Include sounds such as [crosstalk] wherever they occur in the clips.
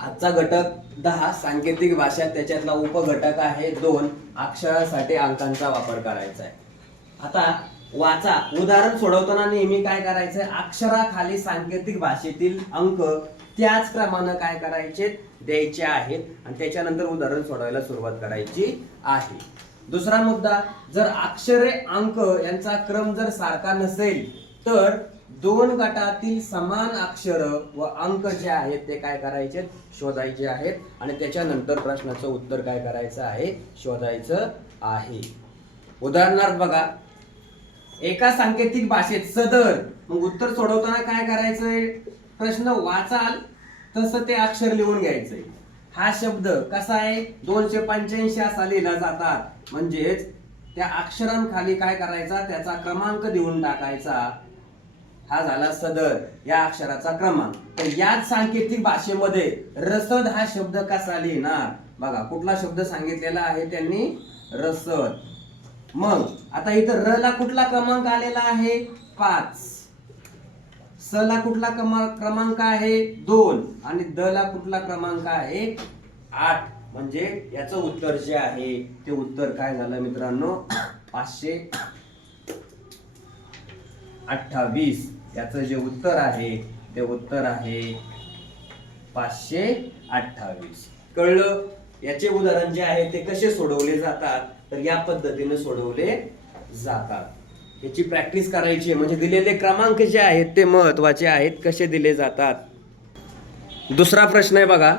आजचा घटक दहा सांकेतिक भाषा त्याच्यातला उपघटक आहे दोन अक्षरासाठी अंकांचा वापर करायचा आहे. आता वाचा. उदाहरण सोडवताना नेहमी काय करायचंय अक्षराखाली सांकेतिक भाषेतील अंक त्याच क्रमानं काय करायचे? द्यायचे आहेत. आणि त्याच्यानंतर उदाहरण सोडवायला सुरुवात करायची आहे. दुसरा मुद्दा जर अक्षरे अंक यांचा क्रम जर सारखा नसेल तर दोन गटातील समान अक्षर व अंक जे आहेत ते काय करायचे? शोधायचे आहेत. आणि त्याच्यानंतर प्रश्नाचं उत्तर काय करायचं आहे? शोधायचं आहे. उदाहरणार्थ बघा एका सांकेतिक भाषेत सदर मग उत्तर सोडवताना काय करायचंय? प्रश्न वाचाल तसं ते अक्षर लिहून घ्यायचंय. हा शब्द कसा आहे? दोनशे पंच्याऐंशी असा लिहिला जातात. म्हणजेच त्या अक्षरांखाली काय करायचा? त्याचा क्रमांक देऊन टाकायचा. हा झाला सदर या अक्षराचा क्रमांक. तर याच सांकेतिक भाषेमध्ये रसद हा शब्द कसा लिहिणार? बघा कुठला शब्द सांगितलेला आहे त्यांनी? रसद. मग आता इथं र ला कुठला क्रमांक आलेला आहे? पाच. स ला कुठला क्रमांक आहे? दोन. आणि द ला कुठला क्रमांक आहे? आठ. म्हणजे याचं उत्तर जे आहे ते उत्तर काय झालं मित्रांनो? पाचशे अठ्ठावीस. याचं जे उत्तर आहे ते उत्तर आहे पाचशे अठ्ठावीस. कळलं? याचे उदाहरण जे आहे ते कसे सोडवले जातात? तर या पद्धतीने सोडवले जातात. याची प्रॅक्टिस करायची म्हणजे दिलेले क्रमांक जे आहेत ते महत्त्वाचे आहेत. कसे दिले जातात? दुसरा प्रश्न आहे बघा.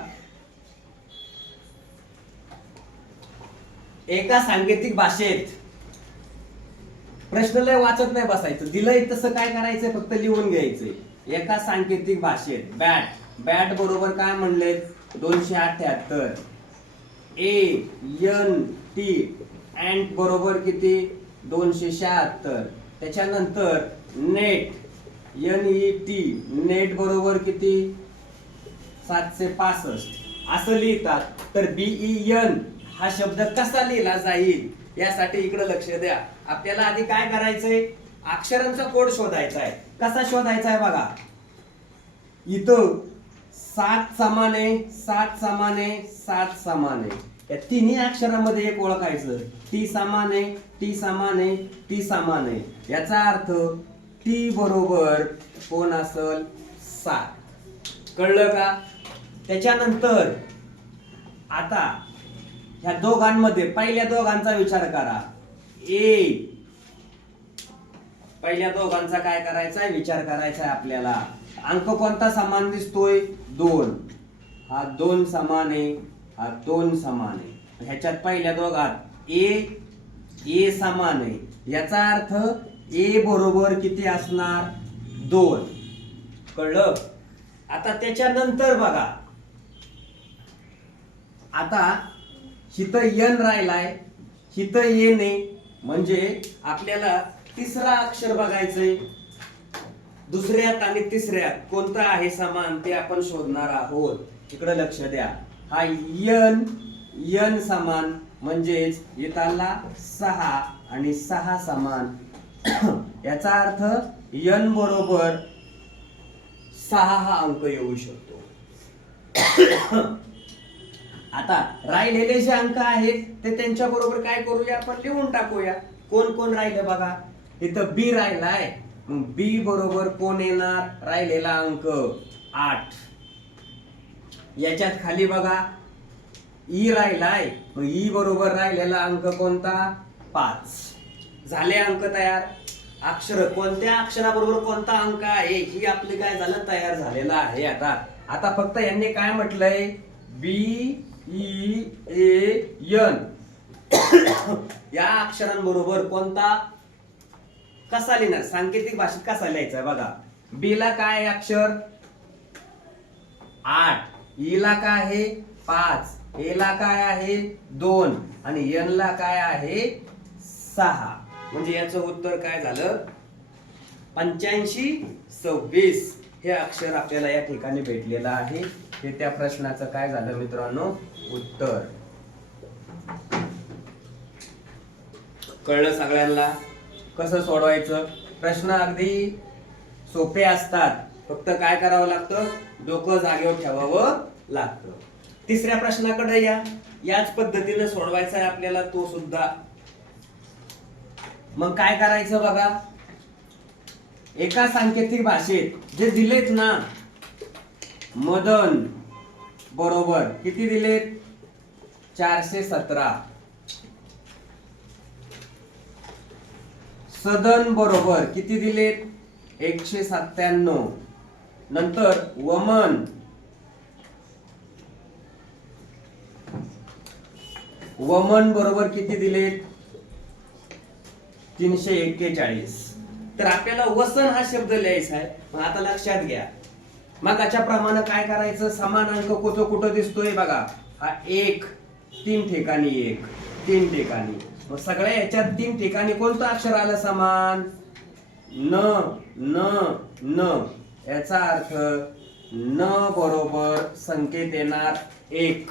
एका सांकेतिक भाषेत प्रश्न लय वाचत नाही बसायचं. दिलंय तसं काय करायचंय? फक्त लिहून घ्यायचंय. एका सांकेतिक भाषेत बॅट बॅट बरोबर काय म्हणले? दोनशे अठ्याहत्तर. ए एन टी अँट बरोबर किती? दोनशे शहात्तर. त्याच्यानंतर net N E T net बरोबर किती? सातशे पासष्ट. असं लिहितात. तर बीई एन e, हा शब्द कसा लिहिला जाईल? यासाठी इकडे लक्ष द्या. आपल्याला आधी काय करायचंय? अक्षरांचा कोड शोधायचा आहे कसा शोधायचा आहे बघा. इथं सात समाने सात समाने सात समाने. या तिन्ही अक्षरामध्ये एक ओळखायचं. टी समाने टी समाने टी समाने. याचा अर्थ टी बरोबर कोण असल? सात. कळलं का? त्याच्यानंतर आता ह्या दोघांमध्ये पहिल्या दोघांचा विचार करा. ए. पहिल्या दोघांचा काय करायचा आहे विचार करायचा आहे आपल्याला. अंक कोणता समान दिसतोय? दोन. हा दोन समान आहे. हा दोन समान आहे. ह्याच्यात पहिल्या दोघात ए ए समान आहे. याचा अर्थ ए बरोबर किती असणार? दोन. कळलं? आता त्याच्यानंतर बघा. आता हिथं यन राहिलाय. हिथं येणे म्हणजे आपल्याला तिसरा अक्षर बघायचंय. दुसऱ्यात आणि तिसऱ्यात कोणतं आहे समान ते आपण शोधणार आहोत. इकडे लक्ष द्या. हा यन यन समान म्हणजेच येताला सहा आणि सहा समान. [coughs] याचा अर्थ यन बरोबर सहा हा अंक येऊ शकतो. आता राहिलेले जे अंक आहेत ते त्यांच्या बरोबर काय करूया? आपण लिहून टाकूया. कोण कोण राहिलं बघा? इथं बी राहिलाय. मग बी बरोबर कोण येणार? राहिलेला अंक आठ. याच्यात खाली बघा. ई राहिलाय. मग ई बरोबर राहिलेला अंक कोणता? पाच. झाले अंक तयार? अक्षर. कोणत्या अक्षराबरोबर कोणता अंक आहे? ही आपले काय झालं? तयार झालेलं आहे आता. आता फक्त यांनी काय म्हटलंय? B E A N. [coughs] या अक्षरांबरोबर कोणता? कसा लिहिणार? सांकेतिक भाषेत कसा लिहायचा बघा. बीला काय आहे अक्षर? आठ. E ईला काय आहे? पाच. ए ला काय आहे? दोन. आणि यनला काय आहे? सहा. म्हणजे याचं उत्तर काय झालं? पंच्याऐंशी सव्वीस हे अक्षर आपल्याला या ठिकाणी भेटलेलं आहे. हे त्या प्रश्नाचं काय झालं मित्रांनो? उत्तर. कळलं सगळ्यांना? कसं सोडवायचं? प्रश्न अगदी सोपे असतात. फक्त काय करावं लागतं? डोकं जागेवर ठेवावं लागतं. तिसऱ्या प्रश्नाकडे या. याच पद्धतीने सोडवायचा आहे आपल्याला तो सुद्धा. मग काय करायचं बघा? एका सांकेतिक भाषेत जे दिलेत ना मदन बरोबर किती दिलेत? चारशे सतरा. सदन बरोबर किती दिलेत? एकशे सत्त्याण्णव. नंतर वमन. वमन बरोबर किती दिलेत? तीनशे एक्केचाळीस. तर आपल्याला वसन हा शब्द लिहायचा आहे. मग आता लक्षात घ्या. मग प्रमाणे काय करायचं? समान अंक कुठं कुठं दिसतोय बघा. हा एक. तीन ठिकाणी एक तीन ठिकाणी. मग सगळ्या याच्यात तीन ठिकाणी कोणतं अक्षर आलं समान? न न न. याचा अर्थ न बरोबर संकेत येणार एक.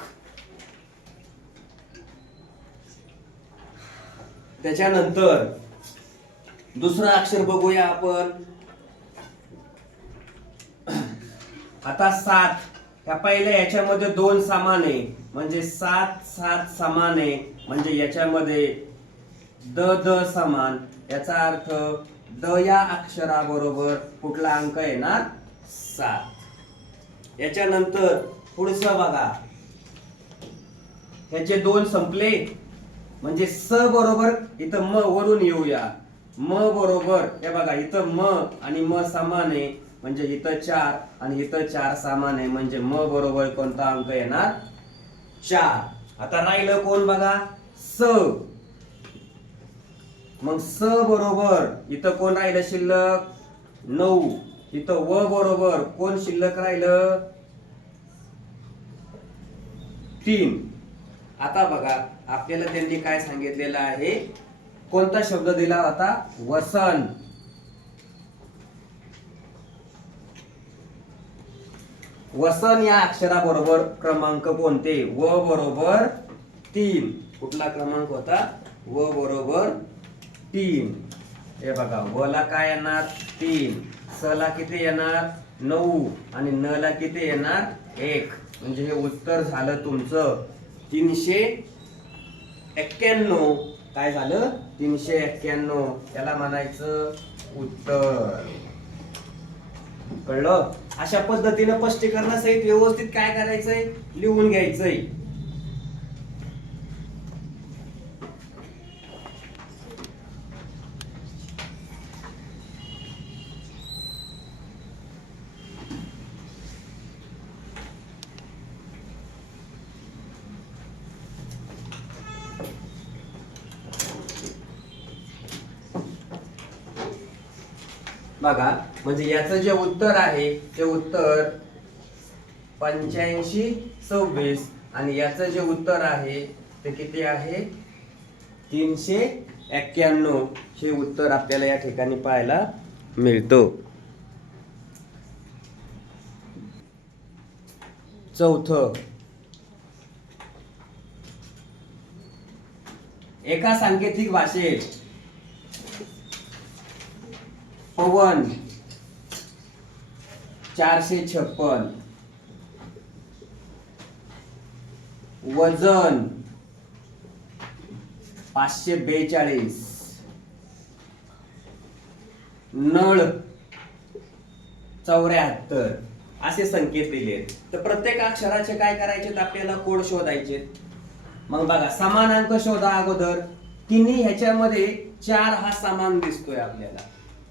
त्याच्यानंतर दुसरं अक्षर बघूया आपण. आता सात. ह्या पहिल्या याच्यामध्ये दोन समान आहे म्हणजे सात सात समान आहे म्हणजे याच्यामध्ये द द समान. याचा अर्थ द या अक्षराबरोबर कुठला अंक येणार? सात. याच्यानंतर पुढचं बघा. ह्याचे दोन संपले. म्हणजे स बरोबर इथं म वरून येऊया. म बरोबर हे बघा इथं म आणि म समान आहे म्हणजे इथं चार. आणि इथं चार सामान आहे. म्हणजे म बरोबर कोणता अंक येणार? चार. आता राहिलं कोण बघा? स. मग स बरोबर इथं कोण राहिलं शिल्लक? नऊ. इथं व बरोबर कोण शिल्लक राहिलं? तीन. आता बघा आपल्याला त्यांनी काय सांगितलेलं आहे? कोणता शब्द दिला होता? वसन. वसन या अक्षराबरोबर क्रमांक कोणते? व बरोबर तीन. कुठला क्रमांक होता? व बरोबर तीन. हे बघा व ला काय येणार? तीन. स ला किती येणार? नऊ. आणि न ला किती येणार? एक. म्हणजे हे उत्तर झालं तुमचं तीनशे एक्क्याण्णव. काय झालं? तीनशे एक्क्याण्णव. त्याला म्हणायचं उत्तर. कळलं? अशा पद्धतीनं स्पष्टीकरणासहित व्यवस्थित काय करायचंय? लिहून घ्यायचंय. बघा म्हणजे याचं जे उत्तर आहे ते उत्तर पंच्याऐंशी सव्वीस. आणि याचं जे उत्तर आहे ते किती आहे? तीनशे एक्क्याण्णव. हे उत्तर आपल्याला या ठिकाणी पाहायला मिळतो. चौथ. एका सांकेतिक भाषेत पवन चारशे छप्पन. वजन पाचशे बेचाळीस. नळ चौऱ्याहत्तर. असे संकेत दिले तर प्रत्येक अक्षराचे काय करायचे आपल्याला कोड शोधायचे मग बघा समान अंक शोधा अगोदर. तिन्ही ह्याच्यामध्ये चार हा समान दिसतोय आपल्याला.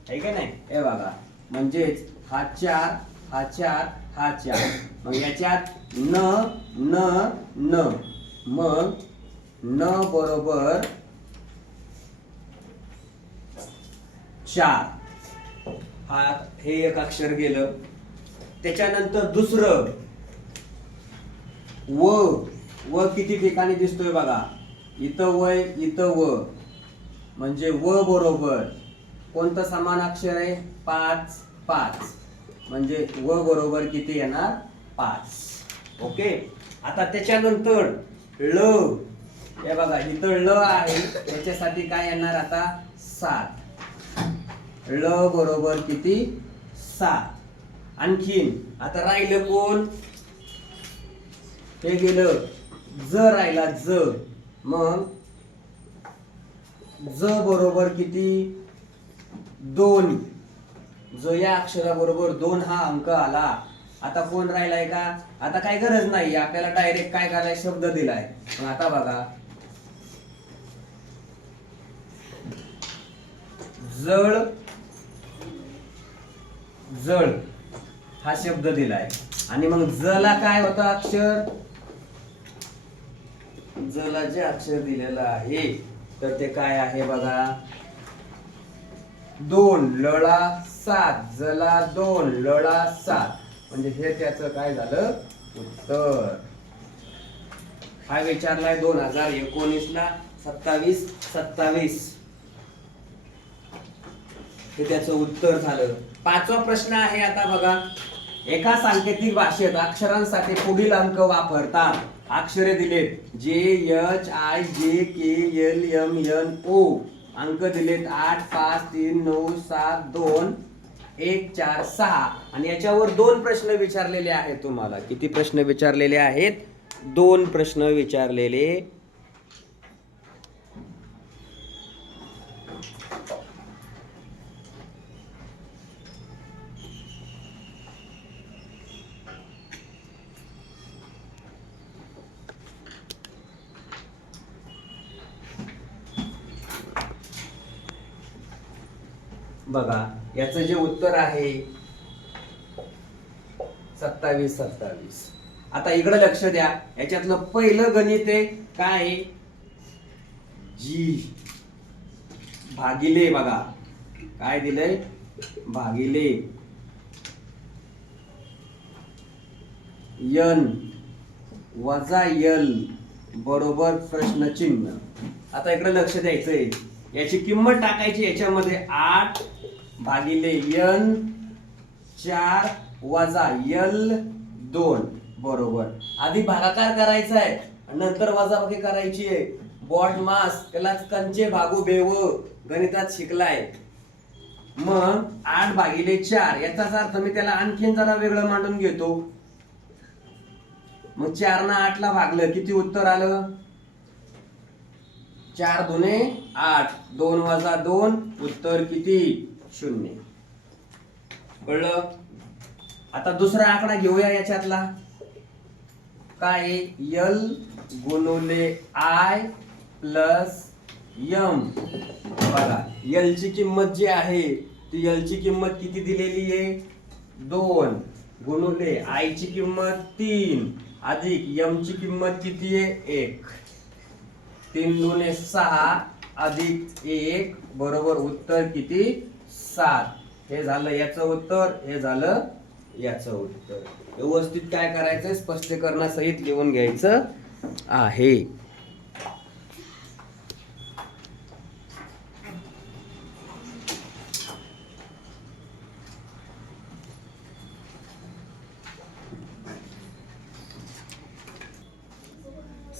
आहे का नाही? हे बघा. म्हणजेच हा चार हा चार हा चार. मग याच्यात न न न. मग न बरोबर चार. हा हे एक अक्षर गेलं. त्याच्यानंतर दुसरं. व. व किती ठिकाणी दिसतोय बघा. इथं वय इथं व. म्हणजे व बरोबर. कोणतं समान अक्षर आहे? पाच पाच. म्हणजे व बरोबर किती येणार? पाच. ओके? आता त्याच्यानंतर ळ हे बघा इथं ळ आहे. त्याच्यासाठी काय येणार आता? सात. ळ बरोबर किती? सात. आणखीन आता राहिलं कोण? हे गेलं. ज राहिला ज. मग? ज बरोबर किती? दोन. जो या अक्षराबरोबर दोन हा अंक आला आता कोण राहिलाय का? आता काय गरज नाही आपल्याला डायरेक्ट काय करायला शब्द दिलाय. मग आता बघा. जळ जळ हा शब्द दिलाय. आणि मग जला काय होतं अक्षर? जला जे अक्षर दिलेलं आहे तर ते काय आहे बघा? दोन लळा सात जला दोन लळा सात. म्हणजे हे त्याचं काय झालं? उत्तर. हा विचारलाय दोन हजार एकोणीस ला सत्तावीस सत्तावीस. हे त्याचं उत्तर झालं. पाचवा प्रश्न आहे आता बघा. एका सांकेतिक भाषेत अक्षरांसाठी पुढील अंक वापरतात. अक्षरे दिलेत. J H I J K L M N O. अंक दिलेत आठ पाच तीन नऊ सात दोन. एक चार सहा. आणि याच्यावर दोन प्रश्न विचारलेले आहेत तुम्हाला. किती प्रश्न विचारलेले आहेत? दोन प्रश्न विचारलेले. बघा. याचं जे उत्तर आहे सत्तावीस सत्तावीस. आता इकडे लक्ष द्या. याच्यातलं पहिलं गणित आहे काय जी. भागिले बघा. काय दिलंय? भागिले. यन वजा यल बरोबर प्रश्नचिन्ह. आता इकडे लक्ष द्यायचंय. याची किंमत टाकायची याच्यामध्ये आठ भागिले यन चार वजा यल दोन. बरोबर. आधी भागाकार करायचा आहे. नंतर वजाबाकी करायची आहे. बॉट मास त्यालाच कंचे भागू बेव गणितात शिकलाय. मग आठ भागिले चार याचाच अर्थ मी त्याला आणखीन जरा वेगळं मांडून घेतो. मग चार ना आठ ला भागलं किती उत्तर आलं? चार दुने आठ. दोन वजा दोन उत्तर किती? शून्य. कळलं? आता दुसरा आकडा घेऊया याच्यातला. काय यल गुणुले आय प्लस यम बघा यलची किंमत जी आहे ती यलची किंमत किती दिलेली आहे? दोन. गुणुले आय ची किंमत तीन. अधिक यम ची किंमत किती आहे? एक. तीन दोन सहा अधिक एक बरोबर उत्तर किती? सात हे झालं याचं उत्तर हे झालं याचं उत्तर. व्यवस्थित काय करायचं स्पष्टीकरणासहित लिहून घ्यायचं आहे.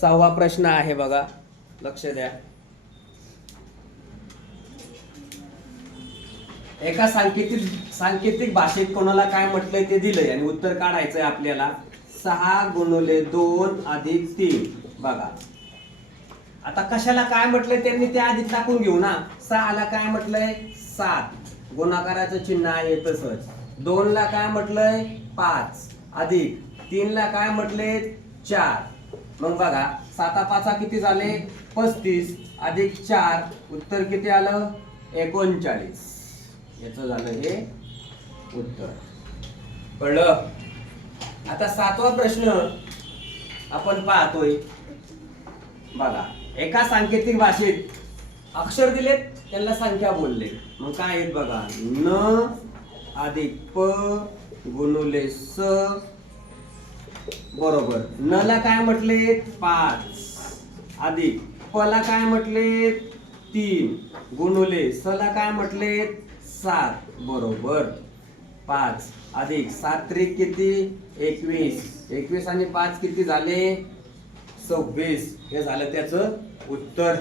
सहावा प्रश्न आहे बघा. लक्ष द्या. एका सांकेतिक सांकेतिक भाषेत कोणाला काय म्हटलंय ते दिलंय आणि उत्तर काढायचंय आपल्याला. सहा गुणुले दोन अधिक तीन. बघा. आता कशाला काय म्हटलंय त्यांनी ते आधी टाकून घेऊ ना. सहाला काय म्हटलंय? सात. गुणाकाराचं चिन्ह आहे तसंच दोन ला काय म्हटलंय? पाच. अधिक. तीन ला काय म्हटले चार. मग बघा. साता पाचा किती झाले? पस्तीस. अधिक चार. उत्तर किती आलं? एकोणचाळीस. याचं झालं हे उत्तर. कळलं? आता सातवा प्रश्न आपण पाहतोय. बघा एका सांकेतिक भाषेत अक्षर दिलेत त्यांना संख्या बोलले. मग काय आहेत बघा? न अधिक प गुणुले स बरोबर. न ला काय म्हटले पाच. अधिक प ला काय म्हटले तीन. गुणुले स ला काय म्हटले सात बरोबर पाच. अधिक सात त्रिक किती? एकवीस. एकवीस आणि पाच किती झाले? सव्वीस. हे झालं त्याचं उत्तर.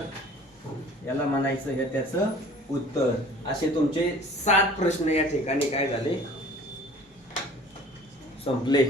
याला म्हणायचं हे त्याचं उत्तर. असे तुमचे सात प्रश्न या ठिकाणी काय झाले? संपले.